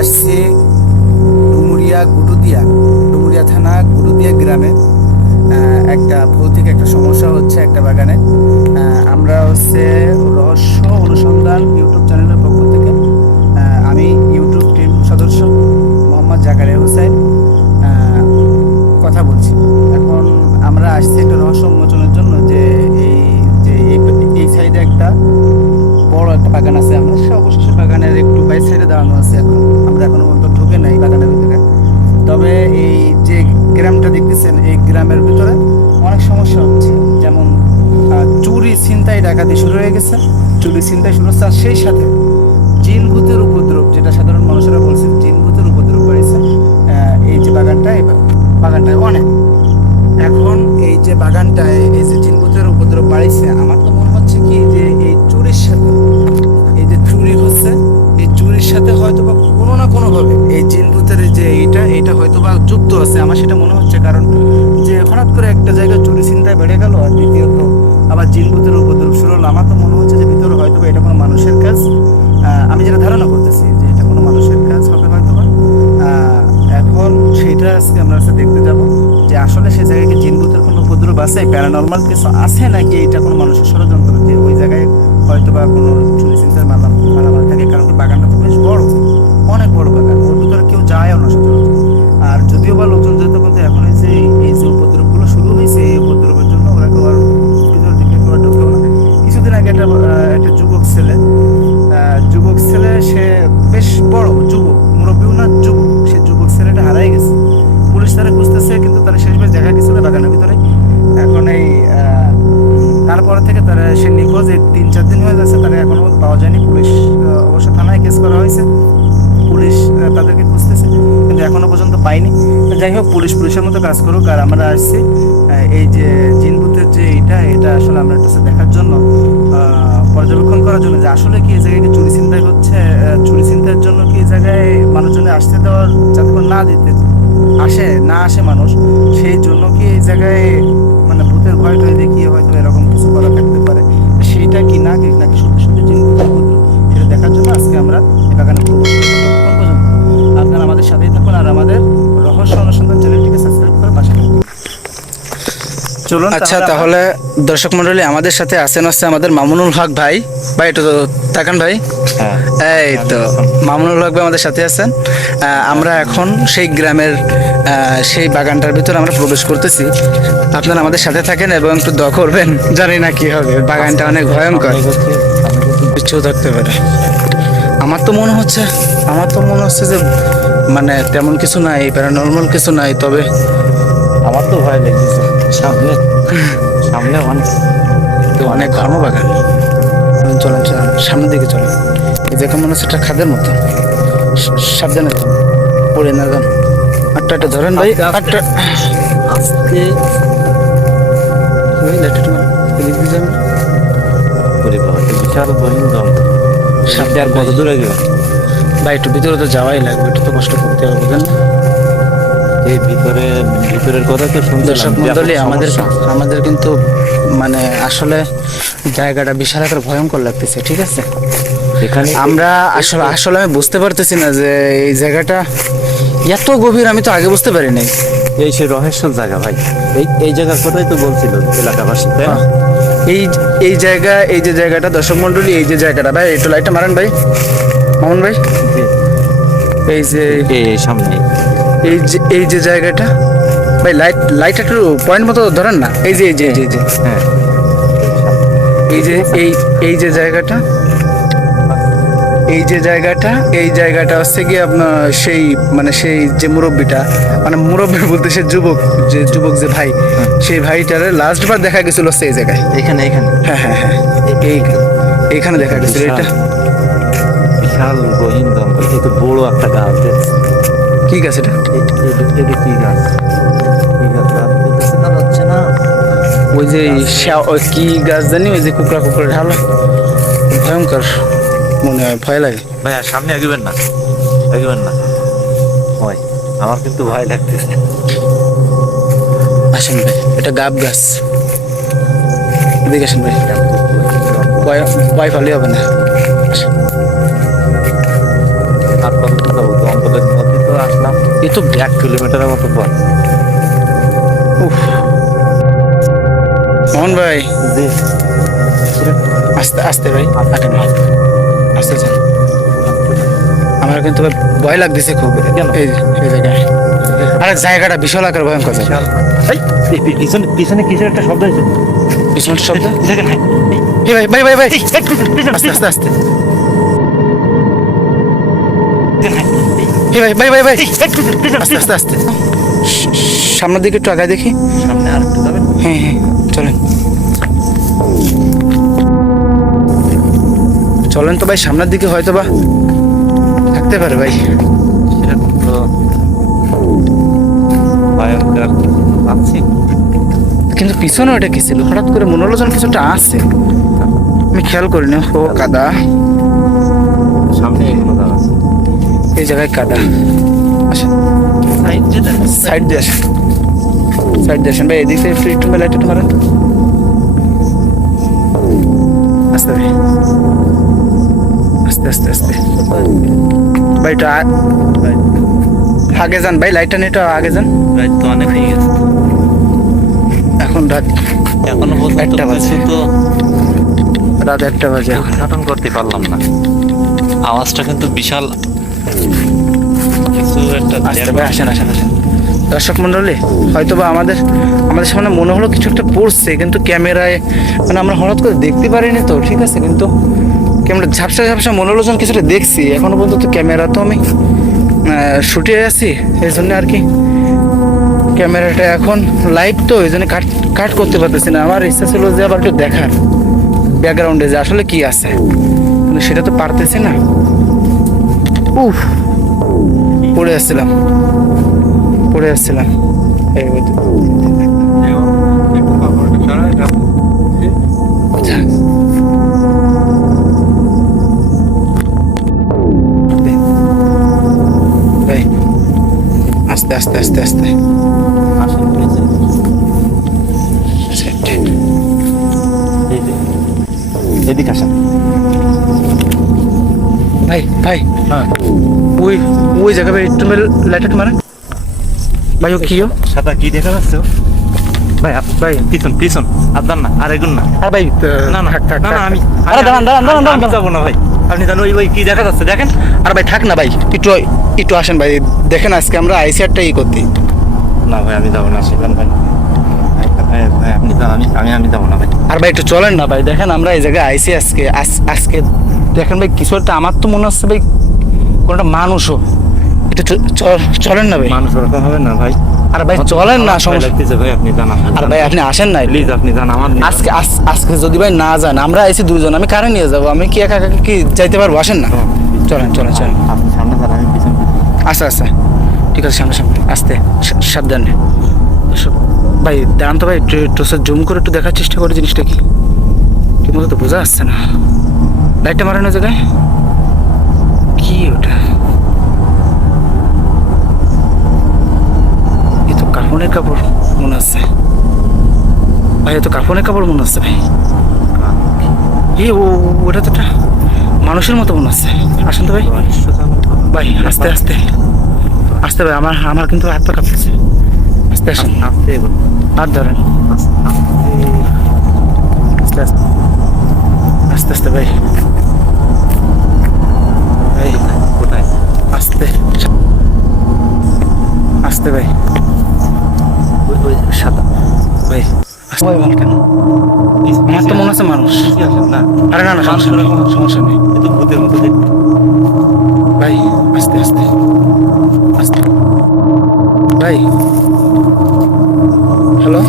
আসছি ডুমুরিয়া থানা গুরুদিয়া গ্রামে। একটা ভৌতিক একটা সমস্যা হচ্ছে একটা বাগানে। আমরা হচ্ছে রহস্য অনুসন্ধান ইউটিউব চ্যানেলের পক্ষ থেকে আমি ইউটিউব টিম সদস্য মোহাম্মদ জাকারিয়া হোসেন কথা বলছি। এখন আমরা আসছি একটা রহস্য উন্মোচনের জন্য যে এই সাইডে একটা বড় একটা বাগান আছে। আমরা সে অবশেষে বাগানের একটু বাই সাইডে দাঁড়ানো আছে। আমরা এখনো পর্যন্ত ঢুকে নাই বাগানের ভিতরে। তবে এই যে গ্রামটা দেখতেছেন, এই গ্রামের ভিতরে অনেক সমস্যা হচ্ছে, যেমন চুরি ছিনতাই ডাকাতি শুরু হয়ে গেছে। চুরি ছিনতাই শুরু হচ্ছে, আর সেই সাথে জিন ভূতের উপদ্রব, যেটা সাধারণ মানুষেরা বলছে জিন ভূতের উপদ্রব বাড়ছে এই যে বাগানটায় অনেক। এখন এই যে বাগানটায় এই যে জিন ভূতের উপদ্রব বাড়ছে, আমার তো মনে হচ্ছে কি যে এই চুরির সাথে, এই যে চুরি হচ্ছে, এই চুরির সাথে হয়তো বা কোনো না কোনো ভাবে এই জিন ভূতের যে এটা হয়তো বা যুক্ত আছে। আমার সেটা মনে হচ্ছে, কারণ যে হঠাৎ করে একটা জায়গায় চুরি ছিনতাই বেড়ে গেল, আর দ্বিতীয়ত আবার জিন ভূতের উপদ্রব শুরু হলো। আমার তো মনে হচ্ছে যে ভিতরে হয়তো বা এটা কোনো মানুষের কাজ। আমি যেটা ধারণা করতেছি যে এটা কোনো মানুষের কাজ হবে হয়তো বা। এখন সেটা আজকে আমরা দেখতে যাব যে আসলে সে জায়গায় কি জিন ভূতের কোনো উপদ্রব আছে, প্যারানর্মাল কিছু আছে, নাকি এটা কোনো মানুষের ষড়যন্ত্র যে ওই জায়গায় হয়তো বা কোনো চুরি ছিনতাই মালামাল থাকে। কারণ কি বাগানটা তো বেশ বড়, অনেক বড় বাগান, ওর ভিতরে কেউ যায়ও না সচরাচর। আর যদিও বা লোকজন যেত, কিন্তু এখন এই যে উপদ্রবগুলো শুরু হয়েছে, এই উপদ্রবের জন্য ওরা কেউ আর ভিতরের দিকে কেউ আর ঢুকেও না। কিছুদিন আগে একটা যুবক ছেলে, সে বেশ বড় যুবক, মুরব্বীও না, সে যুবক ছেলেটা হারাই গেছে। পুলিশ তারা খুঁজতেছে, কিন্তু তারা শেষমেশ দেখা গেছিল বাগানের ভিতরে। এখন তারপর থেকে সে নিখোঁজ। এই 3-4 দিন হয়ে যাচ্ছে, তারা এখনো পাওয়া যায়নি। পুলিশ অবশ্য থানায় কেস করা হয়েছে, পুলিশ তাদেরকে খুঁজতেছে, কিন্তু এখনো পর্যন্ত পাইনি। যাই হোক, পুলিশের মতো কাজ করুক। আর আমরা আসছি এই যে জিন ভূতের যে এটা আসলে আমরা একটু দেখার জন্য, পর্যবেক্ষণ করার জন্য, যে আসলে কি এই জায়গায় চুরি ছিনতাই হচ্ছে। চুরি ছিনতাইয়ের জন্য কি এই জায়গায় মানুষজনের আসতে দেওয়ার, যাতে করে না আসে মানুষ, সেই জন্য কি এই জায়গায় মানে ভূতের ভয় টয় দেখিয়ে হয়তো এরকম কিছু করা থাকতে পারে। সেইটা কি নাকি সত্যি সত্যি জিন ভূতের উপদ্রব, সেটা দেখার জন্য আজকে আমরা এই বাগানে প্রবেশ করব। ততক্ষণ পর্যন্ত আপনারা আমাদের সাথেই থাকুন, আর আমাদের রহস্য অনুসন্ধান চ্যানেলটিকে সাবস্ক্রাইব করে পাশে থাকুন। চলুন। আচ্ছা, তাহলে দর্শক মন্ডলী, আমাদের সাথে হচ্ছে আমাদের মামুনুল হক ভাই। একটু তাকান ভাই। এই তো মামুনুল হক ভাই আমাদের সাথে আছেন। আমরা এখন সেই গ্রামের সেই বাগানটার ভিতরে আমরা প্রবেশ করতেছি। আপনারা আমাদের সাথে থাকেন এবং একটু দোয়া করবেন। জানি না কি হবে, বাগানটা অনেক ভয়ঙ্কর, কিছু থাকতে পারে। আমার তো মনে হচ্ছে যে মানে তেমন কিছু নাই, প্যারানর্মাল কিছু নাই। তবে আমার তো ভয় লেগেছে। সামনে অনেক ঘন বাগান। চলেন সামনের দিকে চলেন। দেখে মনে হচ্ছে একটা খাদের মতো। সাবধানে পড়ে না যান। আটটা ধরেন ভাই, আটটা আস্তে বিশাল সামনে আর কত দূরে গেল ভাই? একটু ভিতরে তো যাওয়াই লাগবে, একটু তো কষ্ট করতে হবে, বুঝলেন না? এই ভিতরের কথা তো শুনতে। দর্শক মন্ডলী, আমাদের কিন্তু মানে আসলে জায়গাটা বিশাল একটা ভয়ঙ্কর লাগতেছে, ঠিক আছে? আমরা আসলে আমি বুঝতে পারতেছি না যে এই জায়গাটা এত গভীর, আমি তো আগে বুঝতে পারি নাই। এই সে রহস্যের জায়গা ভাই। এই জায়গার কথাই তো বলছিল এলাকাবাসী, তাই না? এই জায়গা, এই যে জায়গাটা দর্শক মন্ডলী, এই যে জায়গাটা ভাই, একটু লাইটটা মারেন ভাই, মামুন ভাই। এই যে সামনে এই যে জায়গাটা ভাই, লাইট একটু পয়েন্ট মতো ধরেন না। এই যে হ্যাঁ, এই যে জায়গাটা, এই জায়গাটা হচ্ছে কি আপনার সেই যে মুরব্বীটা, মানে মুরব্বী বলতে সে যুবক যে ভাই, সেই ভাইটারে লাস্ট বার দেখা গেছিল সেই জায়গায়। এখানে হ্যাঁ, এইখানে দেখা গেছিল। এটা বিশাল গহীন জঙ্গল। এই তো বড় একটা গাছ। কি গাছ এটা? কি গাছ হচ্ছে না? ওই যে কি গাছ জানি, ওই যে কুকড়া ঢাল, ভয়ঙ্কর মনে হয়, ভয় লাগে ভাই। আর সামনে এগোবেন না ভয়, আমার কিন্তু ভয় লাগতেছে। আসেন ভাই, এটা গাব গাছ, এদিকে আসেন ভাই, ভয় পালে হবে না। আর কত কথা বলবো, তো 1 কিলোমিটারের মতো পথ। উফ। মোহন ভাই জি। আস্তে আস্তে ভাই, থাকেন না, আস্তে আস্তে। আমার কিন্তু ভাই ভয় লাগতেছে খুব কেন? এই এই জায়গায়। আরে জায়গাটা বিশাল আকার ভয়ঙ্কর জায়গা। পিছনে পিছনে কিসের একটা শব্দ হয়েছে পিছনের শব্দ। দেখেন ভাই। এই ভাই ভাই ভাই ভাই পিছনে আস্তে আস্তে আস্তে। দেখেন ভাই। এই ভাই ভাই ভাই ভাই পিছনে আস্তে আস্তে আস্তে। সামনের দিকে একটু আগায় দেখি। সামনে আর একটু যাবেন। হ্যাঁ হ্যাঁ চলেন চলেন তো ভাই, সামনের দিকে হয়তো বা থাকতে পারে ভাই। সেরকম তো ভয়ঙ্কর পাচ্ছি। কিন্তু পিছনে ওটা কি ছিল, হঠাৎ করে মনে হলো যেন কিছুটা আছে, আমি খেয়াল করিনি। ও কাদা, সামনে এগুলো দাঁড়া আছে। এই জায়গায় কাদা। আসেন সাইড দিয়ে আসেন, সাইড দিয়ে আসেন ভাই, এদিক থেকে একটু একটু লাইট একটু মারেন। আস্তে ভাই, আস্তে আস্তে আস্তে ভাই, একটু আগে যান ভাই, লাইটটা নিয়ে একটু আগে যান। রাত তো অনেক হয়ে গেছে। এখন রাত এখনো পর্যন্ত একটা বাজে। কিছু তো রাত 1টা বাজে এখন। উদ্ঘাটন করতে পারলাম না। আওয়াজটা কিন্তু বিশাল কিছু একটা আস্তে ভাই, আসেন আসেন আসেন। দর্শক মন্ডলী, হয়তো বা আমাদের সামনে মনে হলো কিছু একটা পড়ছে, কিন্তু ক্যামেরায় মানে আমরা হঠাৎ করে দেখতে পারিনি তো, ঠিক আছে, কিন্তু ক্যামেরা ঝাপসা ঝাপসা মনে হলো যেন কিছুটা দেখছি। এখনো পর্যন্ত ক্যামেরা তো আমি শুটে আছি, এই জন্য আর কি ক্যামেরাটা এখন লাইভ তো, এই জন্য কাট কাট করতে পারতেছি না। আমার ইচ্ছা ছিল যে আবার একটু দেখার ব্যাকগ্রাউন্ডে যে আসলে কি আছে, কিন্তু সেটা তো পারতেছি না। উফ, পড়ে আসছিলাম পড়ে আসছিলাম। এই ওই তো। আচ্ছা। ভাই আস্তে আস্তে আস্তে আস্তে। এদিকে আসেন। ভাই ভাই হ্যাঁ, ওই ওই জায়গা ভাই, একটু লাইট মারেন ভাই। ও কি ও? সাদা কি দেখা যাচ্ছে? ভাই ভাই পিছন পিছন আপনার না, আর এগুন না। আর ভাই না না থাক, থাক, না না, থাক। আমি আরে দাঁড়ান দাঁড়ান দাঁড়ান আমি দাঁড়ান। যাবো না ভাই। আপনি জানো ওই কি দেখা যাচ্ছে দেখেন। আর ভাই থাক না ভাই, একটু একটু আসেন ভাই, দেখেন আজকে আমরা আইসিআরটা করতে। না ভাই আমি যাবো না, শিবেন ভাই। ভাই ভাই আপনি যান, আমি যাবো না ভাই। আর ভাই একটু চলেন না ভাই, দেখেন আমরা এই জায়গায় আইসি আজকে আজকে দেখেন ভাই, কিছু একটা আমার তো মনে হচ্ছে ভাই কোনটা মানুষও। একটু চলেন না ভাই। মানুষ ওরকম হবে না ভাই। আর ভাই চলেন না, সমস্যা। লাগতেছে ভাই, আপনি জান। আর ভাই আপনি আসেন না প্লিজ আপনি জান আমার। আজকে আজকে যদি ভাই না যান, আমরা আইসি দুজন, আমি কারে নিয়ে যাবো? আমি কি একা একা কি যাইতে পারবো? আসেন না, চলেন চলেন চলেন। আপনি সামনে যান, আমি পিছন। আচ্ছা আচ্ছা ঠিক আছে, সামনে সামনে আস্তে, সাবধানে। এসব ভাই দাঁড়ান তো ভাই, একটু জুম করে একটু দেখার চেষ্টা করে জিনিসটা কি ঠিক মতো তো বোঝা যাচ্ছে না। লাইটটা মারানো জায়গায় কি ওটা? এ তো কাফনের কাপড় মনে হচ্ছে ভাই, এ তো কাফনের কাপড় মনে হচ্ছে ভাই। ওটা তো একটা মানুষের মতো মনে হচ্ছে। আসেন তো ভাই, ভাই আস্তে আস্তে আস্তে ভাই, আমার কিন্তু হাত পা কাঁপতেছে। আস্তে আসেন, আস্তে হাত ধরেন, আস্তে আস্তে আস্তে আস্তে ভাই, ভাই কোথায়? আস্তে আস্তে ভাই, ওই সাদা ভাই সবাই বল কেন? আমার তো মনে হচ্ছে মানুষ। কি আসেন না? আরে না না, সমস্যা নেই, সমস্যা নেই এ তো ভূতের মতো দেখতে। ভাই, আস্তে আস্তে আস্তে ভাই। হ্যালো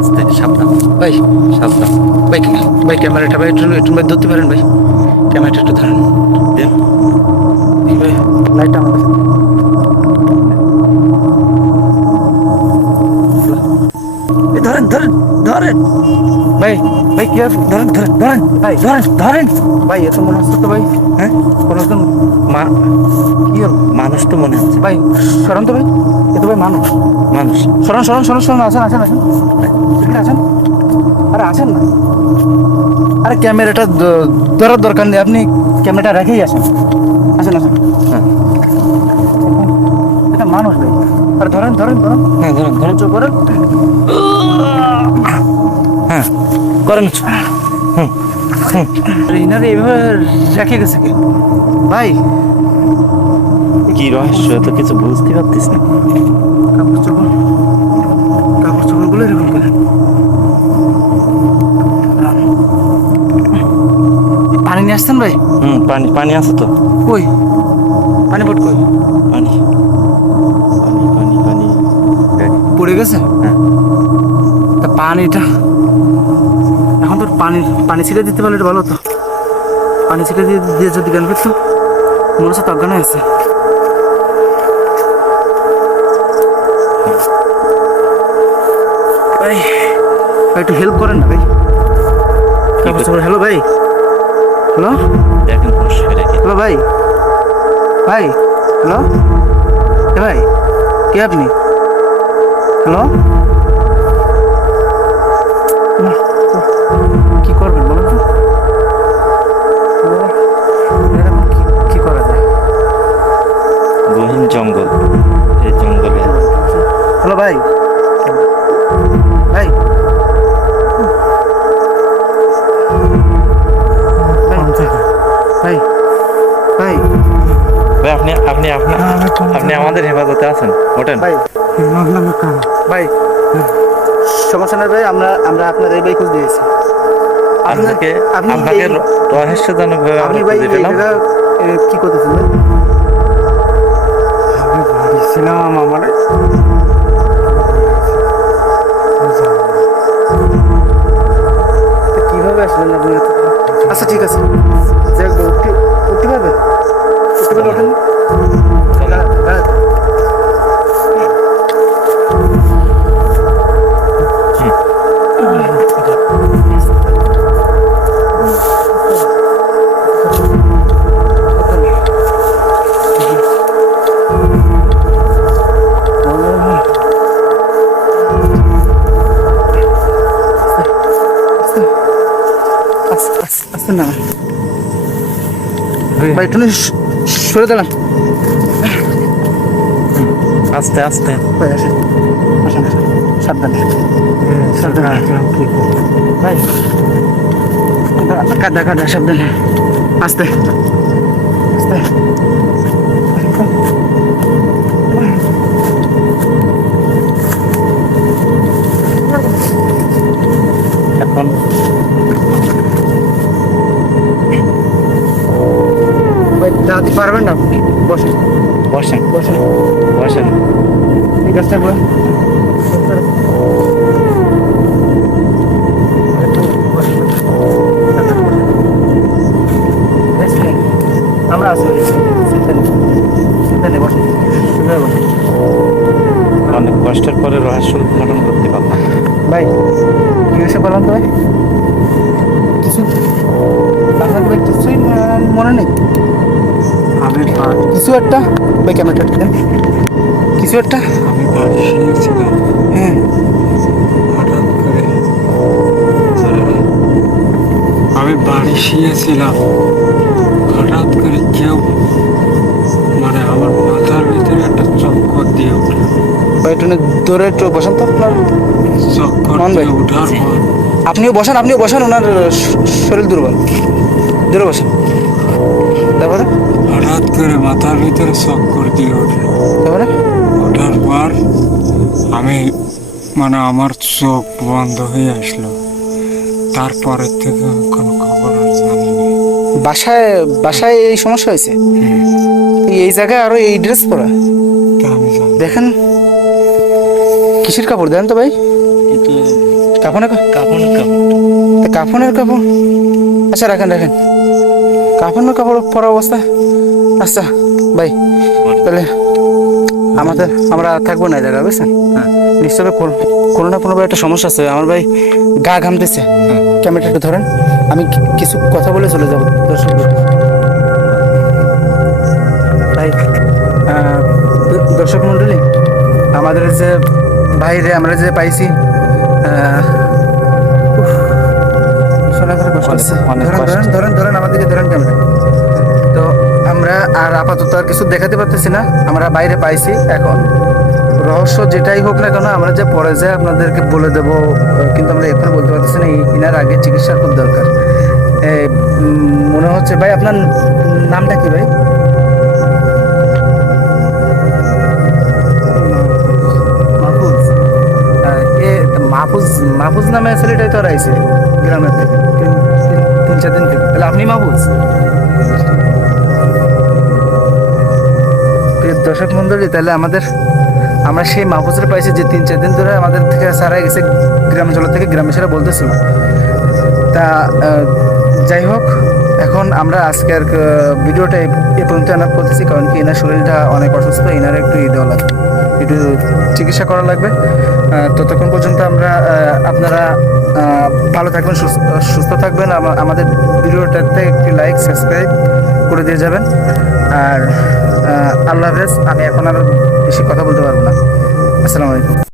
আস্তে, সাবধান ভাই, সাবধান। ভাই ভাই ক্যামেরাটা ভাই একটু একটু ভাই ধরতে পারেন ভাই, ক্যামেরাটা একটু ধরেন। দেন ভাই লাইটটা আমার কাছে ধরেন ধরেন ধরেন ভাই। ভাই কি আর ধরেন ধরেন ধরেন ভাই ধরেন ধরেন ভাই, এত মনে হচ্ছে তো ভাই। হ্যাঁ, কোনো একজন কি হল? মানুষ তো মনে হচ্ছে। ভাই সরণ তো ভাই, এ তো ভাই মানুষ। মানুষ। সরণ সরণ সরণ সরণ, আসেন আসেন আসেন এখানে আসেন। আরে আসেন না, আরে ক্যামেরাটা ধরার দরকার নেই, আপনি ক্যামেরাটা রেখেই আসেন। আসেন আসেন। হ্যাঁ এটা মানুষ ভাই। আরে ধরেন ধরেন ধরেন, হ্যাঁ, ধরেন ধরেন। চুপ করেন। হ্যাঁ করেন। ইনারে এইভাবে রেখে গেছে কি ভাই? কি রহস্য তো কিছু বুঝতে পারতিস না। কাপড় চোপড়, কাপড় চোপড়গুলো এরকম করে। পানি নিয়ে আসছেন ভাই? পানি পানি আছে তো। কই পানি পট কই? পানি পানি পানি পানি পড়ে গেছে? হ্যাঁ। তা পানিটা এখন তো পানি পানি ছিটে দিতে পারলে এটা ভালো তো। পানি ছিটে দিয়ে দিয়ে যদি জ্ঞান পেত, মনে হচ্ছে তজ্ঞানে আছে। ভাই ভাই একটু হেল্প করেন না ভাই। হ্যালো ভাই, হ্যালো দেখেন বসে রেখে। হ্যালো ভাই, ভাই হ্যালো, এ ভাই কে আপনি? হ্যালো, কি করবেন বলুন তো? এরকম কি করা যায়? গহীন জঙ্গল, এই জঙ্গলে। হ্যালো ভাই, ভাই ভাই ভাই ভাই আপনি আপনি আপনি আপনি আমাদের হেফাজতে আছেন, ওঠেন। ভাই ভাই সমস্যা নেই ভাই, আমরা আমরা আপনার এই ভাই খোঁজ দিয়েছি। আপনাকে আপনি আপনাকে এই- রহস্যজনক ভাবে আপনি আমরা ভাই খুঁজে এই পেলাম। জায়গা কি করতেছেন ভাই? আমি বাড়ি ছিলাম আমার তো কিভাবে আসলেন আপনি এত দূর? আচ্ছা ঠিক আছে, যাক উঠতে উঠতে পারবেন? উঠতে পারলে ওঠেন। দাঁড়ান। আস্তে না ভাই, একটু সরে দাঁড়ান আস্তে আস্তে। ভাই। আসেন আসেন আসেন, সাবধানে সাবধানে ভাই, কাদা কাদা, সাবধানে, আস্তে আস্তে। এখন ভাই দাঁড়াতে পারবেন না, বসেন বসেন বসেন, বসেন। ঠিক আছে বলেন। আমরা আছি, চিন্তা নেই, চিন্তা নেই, বসেন সুন্দর বসেন। অনেক কষ্টের পরে রহস্য উদ্ঘাটন করতে পারলাম। ভাই কি হয়েছে বলেন তো ভাই? কিছু আপনার ভাই কিছুই মনে নেই? আমি বাড়ি কিছু একটা ভাই, ক্যামেরাটা দেন, কিছু একটা। আমি বাড়ি শুয়েছিলাম হ্যাঁ হঠাৎ করে আমি বাড়ি শুয়েছিলাম হঠাৎ করে কেউ মানে আমার মাথার ভিতরে একটা চক্কর দিয়ে উঠলো। ভাই একটু দৌড়ে একটু বসেন তো আপনার। চক্কর মান ভাই। দিয়ে ওঠার পর আপনিও বসেন, ওনার শরীর দুর্বল, দূরে বসেন। তারপরে হঠাৎ করে মাথার ভিতরে চক্কর দিয়ে উঠলো। তারপরে ওঠার পর আমি মানে আমার চোখ বন্ধ হয়ে আসলো। তারপরের থেকে আমি কোনো খবর আর জানি না। বাসায় বাসায় এই সমস্যা হয়েছে? এই জায়গায় আরো এই ড্রেস পরা? তা আমি জানি না। দেখেন কিসের কাপড় দেন তো ভাই? কিন্তু কাফনের কাপড় কাপড় কাফনের কাপড়। আচ্ছা রাখেন রাখেন, কাফনের কাপড় পরা অবস্থা। আচ্ছা ভাই, তাহলে আমরা থাকবো না এই জায়গা, বুঝছেন? হ্যাঁ নিশ্চয়ই কোনো না কোনো ভাই একটা সমস্যা আছে। আমার ভাই গা ঘামতেছে, ক্যামেরাটা একটু ধরেন, আমি কিছু কথা বলে চলে যাবো দর্শক। তাই দর্শক মন্ডলী, আমাদের যে বাইরে আমরা যে পাইছি শোনা করে কষ্ট হচ্ছে। অনেক ধরেন কষ্ট। ধরেন ধরেন ধরেন আমাদেরকে ধরেন ক্যামেরা। তো আমরা আর আপাতত আর কিছু দেখাতে পারতেছি না, আমরা বাইরে পাইছি। এখন রহস্য যেটাই হোক না কেন আমরা যে পরে যায় আপনাদেরকে বলে দেবো, কিন্তু আমরা এখন বলতে পারতেছি না। ইনার আগে চিকিৎসার খুব দরকার। মনে হচ্ছে ভাই আপনার নামটা কি ভাই? মাহফুজ। মাহফুজ মাহফুজ নামে ছেলেটাই তো আইছে গ্রামের থেকে 3-4 দিন থেকে। তাহলে আপনি মাহফুজ? প্রিয় দর্শক মন্ডলী, তাহলে আমরা সেই মাহফুজের পাইছি যে 3-4 দিন ধরে আমাদের থেকে সারাই গেছে গ্রামাঞ্চল থেকে, গ্রামে সেরা বলতেছিল। তা যাই হোক, এখন আমরা আজকের ভিডিওটা এ পর্যন্ত আনা করতেছি, কারণ কি এনার শরীরটা অনেক অসুস্থ, এনার একটু দেওয়া লাগবে, একটু চিকিৎসা করা লাগবে। ততক্ষণ পর্যন্ত আপনারা ভালো থাকবেন, সুস্থ থাকবেন। আমাদের ভিডিওটাতে একটি লাইক সাবস্ক্রাইব করে দিয়ে যাবেন। আর আল্লাহ হাফেজ। আমি এখন আর বেশি কথা বলতে পারবো না। আসসালামু আলাইকুম।